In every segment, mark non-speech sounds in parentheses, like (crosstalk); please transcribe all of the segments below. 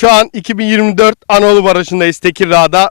Şu an 2024 Anadolu Barajı'ndayız Tekirdağ'da.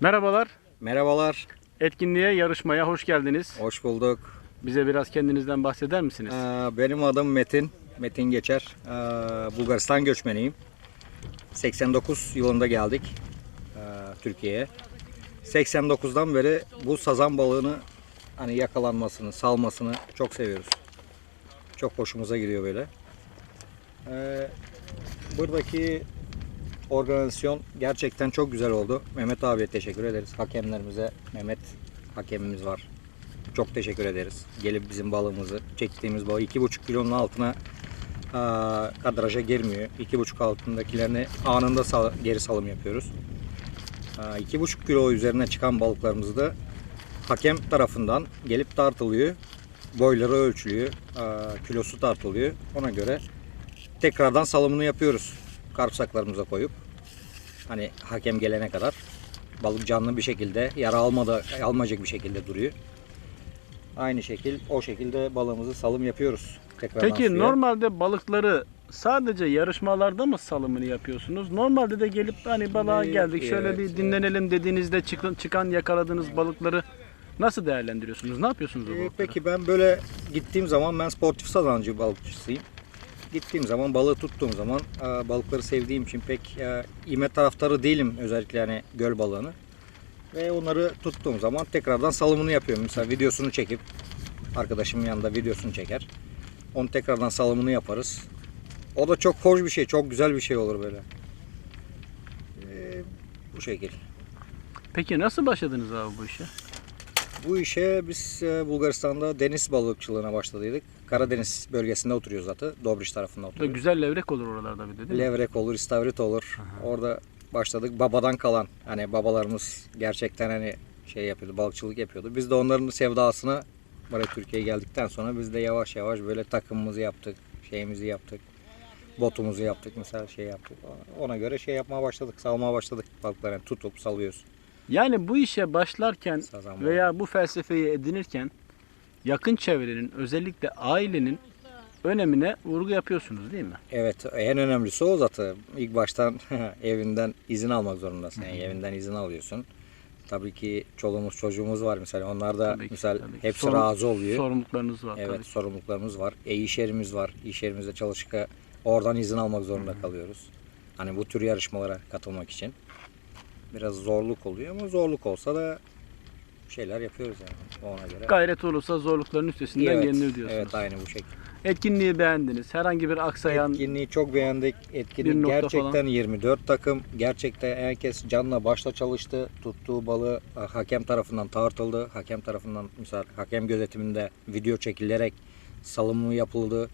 Merhabalar. Merhabalar, Etkinliğe, yarışmaya hoş geldiniz. hoş bulduk. Bize biraz kendinizden bahseder misiniz? Ee, benim adım Metin, Metin Geçer. Ee, Bulgaristan göçmeniyim. 89 yılında geldik ee, Türkiye'ye. 89'dan beri bu sazan balığını hani yakalanmasını, salmasını çok seviyoruz. Çok hoşumuza gidiyor böyle. Ee, buradaki organizasyon gerçekten çok güzel oldu. Mehmet abiye teşekkür ederiz. Hakemlerimize Mehmet hakemimiz var. Çok teşekkür ederiz. Gelip bizim balığımızı, çektiğimiz balığı 2,5 kilonun altına aa, kadraja girmiyor. 2,5 altındakilerini anında sal- geri salım yapıyoruz. Aa, 2,5 kilo üzerine çıkan balıklarımız da hakem tarafından gelip tartılıyor. Boyları ölçülüyor. kilosu tartılıyor. Ona göre tekrardan salımını yapıyoruz. Karpsaklarımıza koyup. Hani hakem gelene kadar balık canlı bir şekilde yara almadı, almayacak bir şekilde duruyor. Aynı şekil o şekilde balığımızı salım yapıyoruz. Tekrardan Peki suya. normalde balıkları sadece yarışmalarda mı salımını yapıyorsunuz? Normalde de gelip hani balığa Ee, geldik şöyle evet, bir dinlenelim dediğinizde çıkın, çıkan yakaladığınız balıkları nasıl değerlendiriyorsunuz? Ne yapıyorsunuz Ee, peki ben böyle gittiğim zaman ben sportif sazancı balıkçısıyım. Gittiğim zaman balığı tuttuğum zaman e, balıkları sevdiğim için pek e, yeme taraftarı değilim özellikle hani göl balığını. Ve onları tuttuğum zaman tekrardan salımını yapıyorum. Mesela videosunu çekip arkadaşımın yanında videosunu çeker. Onu tekrardan salımını yaparız. O da çok hoş bir şey, çok güzel bir şey olur böyle. Ee, bu şekil. Peki nasıl başladınız abi bu işe? Bu işe biz e, Bulgaristan'da deniz balıkçılığına başladıydık. Karadeniz bölgesinde oturuyoruz zaten. Dobriş tarafında Burada oturuyoruz. güzel levrek olur oralarda bir de değil mi? Levrek olur, istavrit olur. Orada başladık. Babadan kalan hani babalarımız gerçekten hani şey yapıyordu, balıkçılık yapıyordu. Biz de onların sevdasına buraya Türkiye'ye geldikten sonra biz de yavaş yavaş böyle takımımızı yaptık, şeyimizi yaptık. Botumuzu yaptık mesela şey yaptık. Ona göre şey yapmaya başladık, salmaya başladık balıkları yani tutup salıyoruz. Yani bu işe başlarken veya bu felsefeyi edinirken yakın çevrenin özellikle ailenin önemine vurgu yapıyorsunuz değil mi? Evet en önemlisi o zaten. İlk baştan (laughs) evinden izin almak zorundasın. Yani evinden izin alıyorsun. Tabii ki çoluğumuz çocuğumuz var mesela. Onlar da Tabii ki, misal tabii ki. hepsi Sorun- razı oluyor. Sorumluluklarınız var evet tabii. sorumluluklarımız var. E iş yerimiz var. İş yerimizde çalışırken oradan izin almak zorunda kalıyoruz. Hani bu tür yarışmalara katılmak için. Biraz zorluk oluyor ama zorluk olsa da bir şeyler yapıyoruz yani ona göre. Gayret olursa zorlukların üstesinden evet, gelinir diyorsunuz. Evet aynı bu şekilde. Etkinliği beğendiniz. Herhangi bir aksayan Etkinliği çok beğendik. Etkinlik gerçekten falan. 24 takım. Gerçekten herkes canla başla çalıştı. Tuttuğu balığı e, hakem tarafından tartıldı. Hakem tarafından misal hakem gözetiminde video çekilerek salımı yapıldı.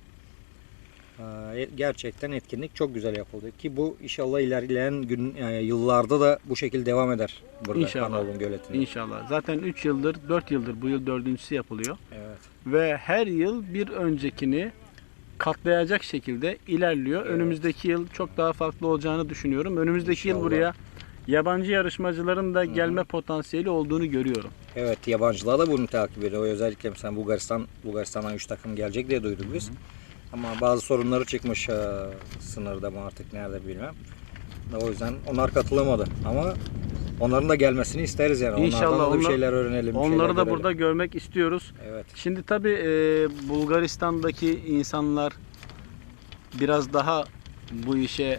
Ee, Gerçekten etkinlik çok güzel yapıldı ki bu inşallah ilerleyen gün e, yıllarda da bu şekilde devam eder burada İnşallah. Anadolu Göleti'nde. inşallah. Zaten 3 yıldır, 4 yıldır bu yıl dördüncüsü yapılıyor. Evet. Ve her yıl bir öncekini katlayacak şekilde ilerliyor. Evet. Önümüzdeki yıl çok daha farklı olacağını düşünüyorum. Önümüzdeki yıl İnşallah. buraya yabancı yarışmacıların da gelme potansiyeli olduğunu görüyorum. Evet yabancılar da bunu takip ediyor. Özellikle mesela Bulgaristan, Bulgaristan'dan 3 takım gelecek diye duyduk biz. Ama bazı sorunları çıkmış e, sınırda mı artık nerede bilmem. O yüzden onlar katılamadı. Ama onların da gelmesini isteriz yani. İnşallah Onlardan da bir onlar- şeyler öğrenelim. bir Onları şeyler da görelim. burada görmek istiyoruz. Evet. Şimdi tabi Bulgaristan'daki insanlar biraz daha bu işe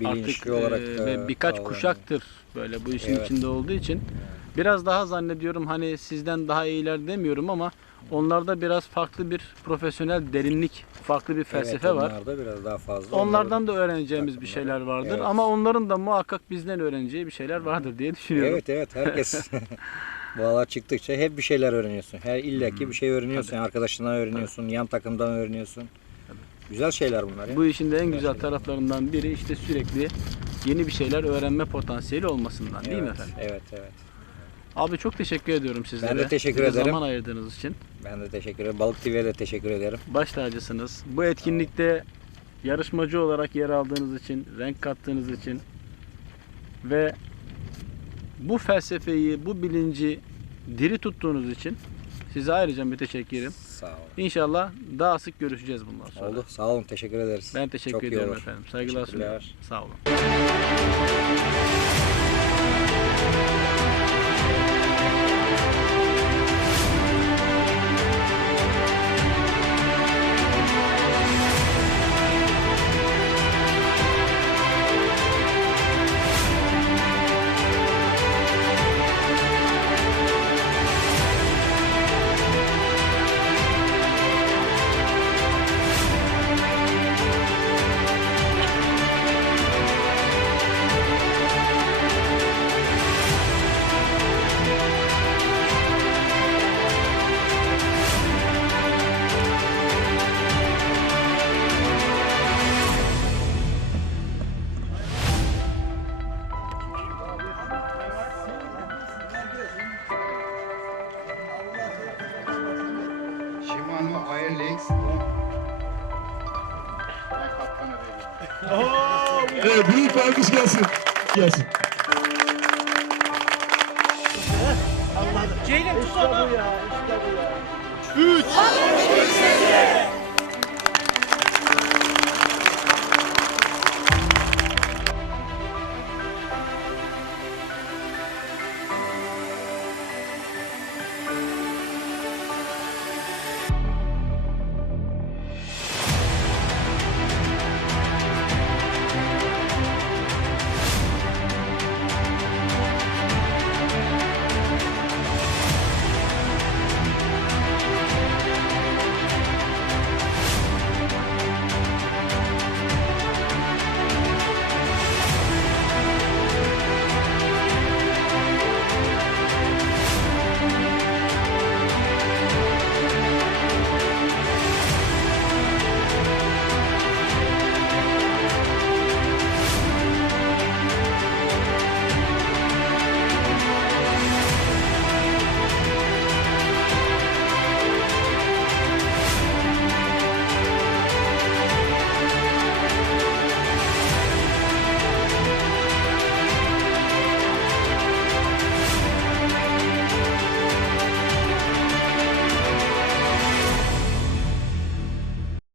Bilinçli artık olarak e, e, ve birkaç davranıyor. kuşaktır böyle bu işin Evet. içinde olduğu için biraz daha zannediyorum hani sizden daha iyiler demiyorum ama onlarda biraz farklı bir profesyonel derinlik, farklı bir felsefe evet, var. Onlarda biraz daha fazla. Onlardan da öğreneceğimiz bir şeyler vardır Evet. ama onların da muhakkak bizden öğreneceği bir şeyler vardır diye düşünüyorum. Evet evet herkes (laughs) (laughs) Bağlar çıktıkça hep bir şeyler öğreniyorsun. Her illaki bir şey öğreniyorsun. Tabii. Arkadaşından öğreniyorsun, yan takımdan öğreniyorsun. Güzel şeyler bunlar ya. Bu işin de en güzel Gerçekten. taraflarından biri işte sürekli yeni bir şeyler öğrenme potansiyeli olmasından değil mi Evet, efendim? Evet evet. Abi çok teşekkür ediyorum sizlere. de teşekkür Bize ederim. zaman ayırdığınız için. Ben de teşekkür ederim. Balık TV'ye de teşekkür ederim. Baş tacısınız. Bu etkinlikte yarışmacı olarak yer aldığınız için, renk kattığınız için ve bu felsefeyi, bu bilinci diri tuttuğunuz için size ayrıca müteşekkirim. Sağ olun. İnşallah daha sık görüşeceğiz bundan sonra. Oldu. Sağ olun. Teşekkür ederiz. Ben teşekkür Çok ediyorum efendim. Saygılar sunuyorum. Sağ olun. alkış gelsin. Gelsin. Ceylin tut onu. İşte bu ya, işte bu ya. Üç. Üç.